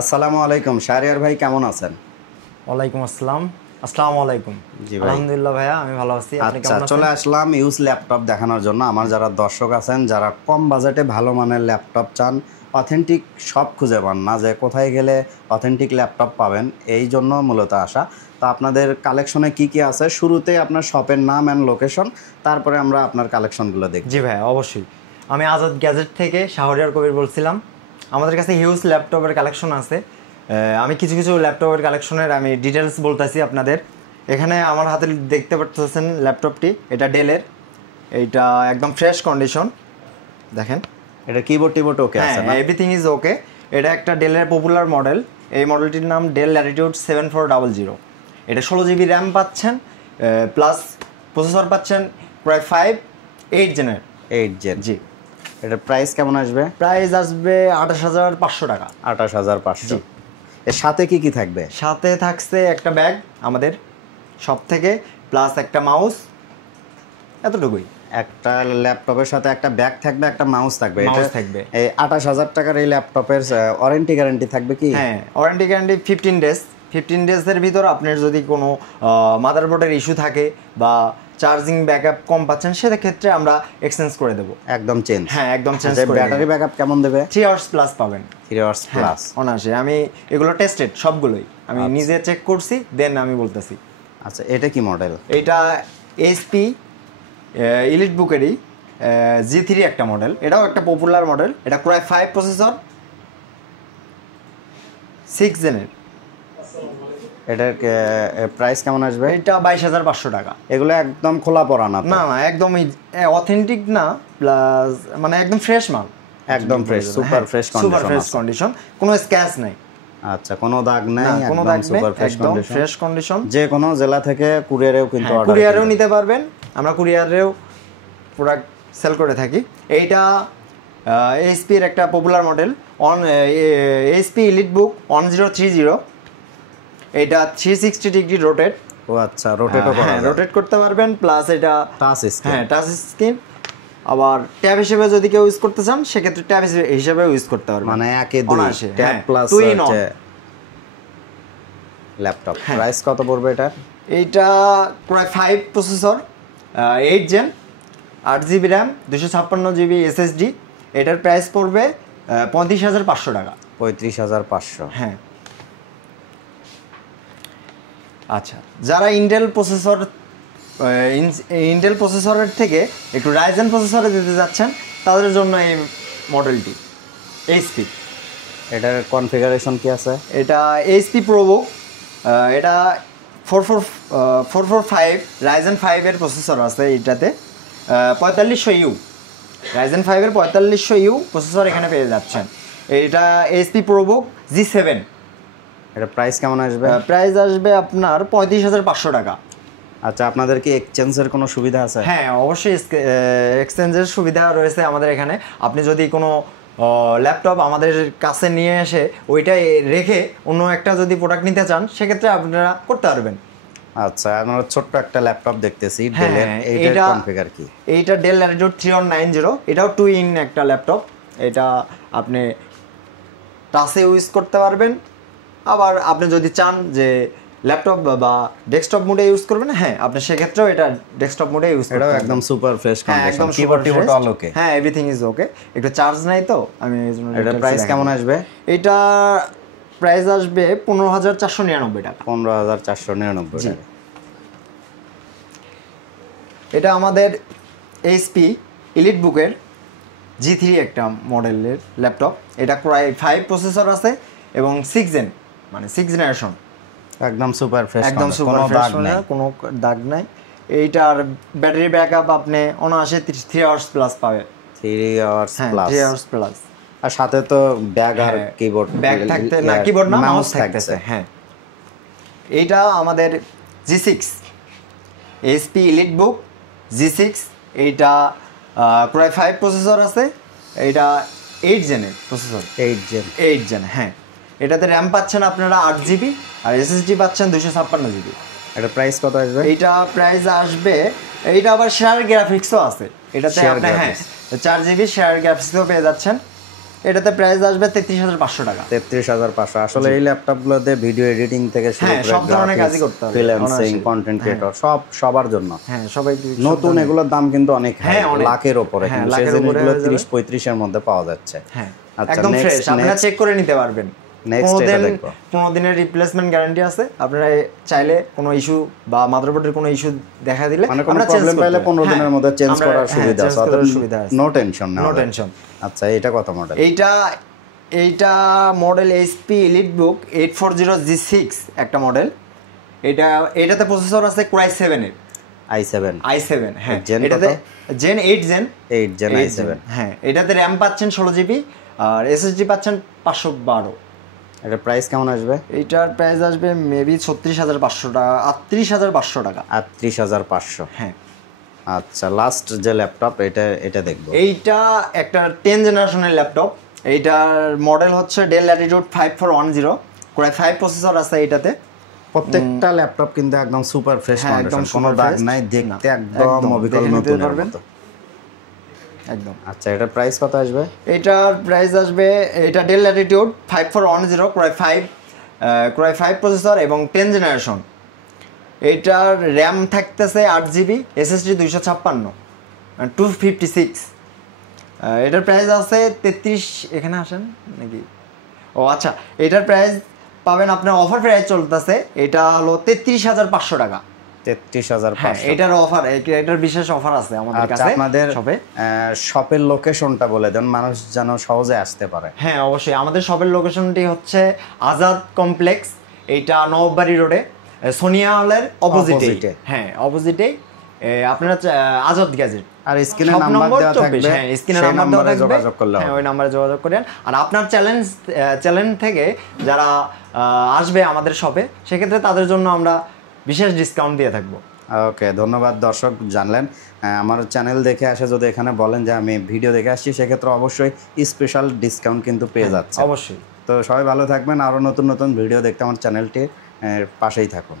আসসালামু আলাইকুম শাহরিয়ার ভাই, কেমন আছেন? ওয়ালাইকুম আসসালাম। আসসালামু আলাইকুম। জি ভাই। আলহামদুলিল্লাহ ভাইয়া, আমি ভালো আছি। আপনি আচ্ছা, কেমন আছেন? চলে আসলাম ইউজ ল্যাপটপ দেখানোর জন্য। আমার যারা দর্শক আছেন, যারা কম বাজেটে ভালো মানের ল্যাপটপ চান, অথেন্টিক সব খুঁজে পান না, যে কোথায় গেলে অথেন্টিক ল্যাপটপ পাবেন, এই জন্য মূলত আসা। তো আপনাদের কালেকশনে কি কি আছে, শুরুতে আপনার শপের নাম অ্যান্ড লোকেশন, তারপরে আমরা আপনার কালেকশনগুলো দেখব। জি ভাইয়া, অবশ্যই। আমি আজাদ গ্যাজেট থেকে শাহরিয়ার কবির বলছিলাম। আমাদের কাছে হিউজ ল্যাপটপের কালেকশন আছে। আমি কিছু কিছু ল্যাপটপের কালেকশনের আমি ডিটেলস বলতেছি আপনাদের। এখানে আমার হাতে দেখতে পাচ্ছেন ল্যাপটপটি, এটা ডেলের। এইটা একদম ফ্রেশ কন্ডিশন, দেখেন। এটা কিবোর্ড টিবোর্ড ওকে আছে না? Everything is okay. এটা একটা ডেলের পপুলার মডেল। এই মডেলটির নাম ডেল ল্যাটিটিউড 7400। এটা 16 GB র্যাম পাচ্ছেন, প্লাস প্রসেসর পাচ্ছেন প্রায় 8 জেনের। 8 জেন। জি। এটার প্রাইস কেমন আসবে? প্রাইস আসবে 28,500 টাকা। 28,500। এর সাথে কি কি থাকবে? সাথে থাকছে একটা ব্যাগ আমাদের সব থেকে, প্লাস একটা মাউস, এতটুকুই। একটা ল্যাপটপের সাথে একটা ব্যাগ থাকবে, একটা মাউস থাকবে। মাউস থাকবে। এই 28,000 টাকার এই ল্যাপটপের ওয়ারেন্টি গ্যারান্টি থাকবে কি? হ্যাঁ, ওয়ারেন্টি গ্যারান্টি 15 ডেজ। 15 ডেজের ভিতর আপনার যদি কোনো মাদারবোর্ডের ইস্যু থাকে বা চার্জিং ব্যাকআপ কম পাচ্ছেন, সেক্ষেত্রে আমরা এক্সচেঞ্জ করে দেবো। একদম চেঞ্জ? হ্যাঁ, একদম চেঞ্জ করে। ব্যাটারি ব্যাকআপ কেমন দেবে? 3 আওয়ার্স প্লাস পাবেন। 3 আওয়ার্স প্লাস অনায়াসে। আমি এগুলো টেস্টেড সবগুলোই, আমি নিজে চেক করছি, দেন আমি বলতেছি। আচ্ছা, এটা কি মডেল? এটা এইচপি ইলিট বুকেরই G3 একটা মডেল। এটাও একটা পপুলার মডেল। এটা প্রায় 5 প্রসেসর, 6 জেনের। এটার প্রাইস কেমন আসবে? এটা 22,500 টাকা। এগুলো একদম খোলা পড়া না? না না, একদমই অথেন্টিক না, প্লাস মানে একদম ফ্রেশ মাল। একদম fresh, super fresh condition. Super fresh condition, কোনো স্ক্র্যাচ নাই। আচ্ছা, কোনো দাগ নাই, কোনো দাগ নেই, সুপার ফ্রেশ একদম কন্ডিশন। Fresh condition. যে কোনো জেলা থেকে কুরিয়ারেও কিন্তু অর্ডার, কুরিয়ারেও নিতে পারবেন। আমরা কুরিয়ারেও প্রোডাক্ট সেল করে থাকি। এইটা এইচপি এর একটা পপুলার মডেল, এইচপি ইলিট বুক 1030। এটা 360 ডিগ্রি রোটেট। ও আচ্ছা, রোটেটও করা যায়? রোটেট করতে পারবেন, প্লাস এটা টাচ স্ক্রিন। হ্যাঁ, টাচ স্ক্রিন। আবার ট্যাব হিসেবে যদি কেউ ইউজ করতে চান, সেক্ষেত্রে ট্যাব হিসেবে ইউজ করতে পারবেন। মানে একে দুই ট্যাব প্লাস ল্যাপটপ। প্রাইস কত পড়বে এটা? এইটা প্রায় 5 processor, 8 gen, 8 GB RAM, 256 GB SSD। এটার প্রাইস পড়বে 35,500 টাকা। 35,500। হ্যাঁ। আচ্ছা, যারা ইন্টেল প্রসেসরের থেকে একটু রাইজেন প্রসেসরে দিতে যাচ্ছেন, তাদের জন্য এই মডেলটি এইচপি। এটার কনফিগারেশন কি আছে? এটা এইচপি প্রোবুক। এটা 445 রাইজেন 5 এর প্রসেসর আছে এটাতে। 4500U রাইজেন 5 এর 4500U প্রসেসর এখানে পেয়ে যাচ্ছেন। এটা এইচপি প্রোবুক G7। এটা প্রাইস কেমন আসবে? প্রাইস আসবে আপনার 35,500 টাকা। আচ্ছা, আপনাদের কি এক্সচেঞ্জের কোনো সুবিধা আছে? হ্যাঁ, অবশ্যই এক্সচেঞ্জের সুবিধা রয়েছে আমাদের এখানে। আপনি যদি কোনো ল্যাপটপ আমাদের কাছে নিয়ে এসে ওইটা রেখে অন্য একটা যদি প্রোডাক্ট নিতে চান, সেক্ষেত্রে আপনারা করতে পারবেন। আচ্ছা, আমরা ছোট্ট একটা ল্যাপটপ দেখতেছি ডেলের, এইটার কনফিগার কি? এইটা ডেল ল্যাটিটিউড 3190। এটাও 2 ইন একটা ল্যাপটপ। এটা আপনি টাচে ইউজ করতে পারবেন। আবার আপনি যদি চান যে ল্যাপটপ বা ডেস্কটপ মোডে ইউজ করবেন, হ্যাঁ, আপনি সেক্ষেত্রেও এটা ডেস্কটপ মোডে ইউজ করতে পারবেন। একদম সুপার ফ্রেশ কন্ডিশন, একদম কিবোর্ড টিবোর্ড অল ওকে? হ্যাঁ, এভরিথিং ইজ ওকে। একটু চার্জ নাই তো, আমি এইজন্য। এটা প্রাইস কেমন আসবে? এটা প্রাইস আসবে 15,499 টাকা। 15,499 টাকা। এটা আমাদের এইচপি ইলিট বুকের G3 একটা মডেলের ল্যাপটপ। এটা প্রায় 5 প্রসেসর আছে এবং 6 জেন, মানে 6 জেনারেশন। একদম সুপার ফ্রেশ, একদম সুপার ফ্রেশ, কোনো দাগ নাই। এইটার ব্যাটারি ব্যাকআপ আপনি অনায়াসে 3 আওয়ার্স প্লাস পাবে। 3 আওয়ার্স প্লাস? 3 hours plus. আর সাথে তো ব্যাগ আর কিবোর্ড, ব্যাগ থাকতে না, কিবোর্ড না, মাউস থাকতেছে। হ্যাঁ, এইটা আমাদের G6 এইচপি ইলিট বুক G6। এইটা প্রায় 5 প্রসেসর আছে। এইটা 8 জেনের প্রসেসর। 8 জেন, হ্যাঁ। এটাতে র্যাম পাচ্ছেন আপনারা 8 GB, আর এসএসডি পাচ্ছেন 256 GB। এটা প্রাইস কত আসবে? এইটা প্রাইস আসবে, এইটা আবার শেয়ার গ্রাফিক্সও আছে এটাতে। আপনি 4 GB শেয়ার গ্রাফিক্সও পেয়ে যাচ্ছেন। এটাতে প্রাইস আসবে 33,500 টাকা। 33,500। আসলে এই ল্যাপটপগুলোতে ভিডিও এডিটিং থেকে শুরু হ্যাঁ, করে সব ধরনের কাজই করতে হবে, ফ্রিল্যান্সিং, অনায়াসে। কন্টেন্ট ক্রিয়েটর সবার জন্য। হ্যাঁ, সবাই নতুন এগুলোর দাম কিন্তু অনেক হ্যাঁ, অনেক। লাখের উপরে, হ্যাঁ, কিন্তু সেই লাখের উপরে জিনিসগুলো হয়ে যাবে। 30-35 এর মধ্যে পাওয়া যাচ্ছে। হ্যাঁ, আচ্ছা, একদম ফ্রেশ, আপনারা চেক করে নিতে পারবেন। নেক্সট এটা দেখবো। 15 দিনের রিপ্লেসমেন্ট গ্যারান্টি আছে। আপনারা চাইলে কোনো ইস্যু বা মাদারবোর্ডের কোনো ইস্যু দেখা দিলে মানে কোনো আমরা চেঞ্জ প্রবলেম পাইলে 15 দিনের মধ্যে চেঞ্জ করার সুবিধা আছে, নো টেনশন না, নো টেনশন। আচ্ছা, এটা কত মডেল? এইটা মডেল HP EliteBook 840G6 একটা মডেল। এটাতে প্রসেসর আছে Core i7 এর, i7 হ্যাঁ। এটাতে Gen 8 i7 হ্যাঁ। এটাতে RAM পাচ্ছেন 16GB আর SSD পাচ্ছেন 512। এটা প্রাইস কেমন আসবে? এইটার প্রাইস আসবে মেবি 36,500 টাকা, 38,500 টাকা। 38,500। হ্যাঁ। আচ্ছা, লাস্ট যে ল্যাপটপ এটা দেখবো। এইটা একটা 10 জেনারেশনের ল্যাপটপ। এইটার মডেল হচ্ছে Dell Latitude 5410, Core i5 processor আছে এটাতে। প্রত্যেকটা ল্যাপটপ কিন্তু একদম সুপার ফ্রেশ কন্ডিশন, কোনো দাগ নাই, দেখতে একদম অবিকল নতুনের মতো একদম। আচ্ছা, এটা প্রাইস কত আসবে? এটার প্রাইস আসবে, এটা Dell Latitude 5410, Core i5 processor এবং 10 জেনারেশন। এটার র্যাম থাকতেছে 8GB, SSD 256, 256। এটার প্রাইস আছে 33, এখানে আসেন নাকি? ও আচ্ছা, এটার প্রাইস পাবেন আপনার অফার প্রাইস চলতেছে, এটা হলো 33,500 টাকা। 33,500। এটার অফার, এটার বিশেষ অফার আছে আমাদের কাছে। আপনাদের শপে শপের লোকেশনটা বলে দেন, মানুষ যেন সহজে আসতে পারে। হ্যাঁ, অবশ্যই। আমাদের শপের লোকেশনটি হচ্ছে আজাদ কমপ্লেক্স, এইটা নববাড়ি রোডে, সোনিয়া হলের অপোজিটে। হ্যাঁ, অপোজিটে আপনারা আজাদ গ্যাজেট। আর স্ক্রিনে নাম্বার দেওয়া থাকবে, হ্যাঁ, স্ক্রিনে নাম্বার দেওয়া থাকবে, যোগাযোগ করলে হ্যাঁ, ওই নম্বরে যোগাযোগ করেন। আর আপনার চ্যালেঞ্জ থেকে যারা আসবে আমাদের শপে, সেক্ষেত্রে তাদের জন্য আমরা বিশেষ ডিসকাউন্ট দিয়ে থাকবো। ওকে, ধন্যবাদ। দর্শক জানলেন, আমার চ্যানেল দেখে আসে যদি এখানে বলেন যে আমি ভিডিও দেখে আসছি, সেক্ষেত্রে অবশ্যই স্পেশাল ডিসকাউন্ট কিন্তু পেয়ে যাচ্ছে। অবশ্যই। তো সবাই ভালো থাকবেন, আরও নতুন নতুন ভিডিও দেখতে আমার চ্যানেলটির পাশেই থাকুন।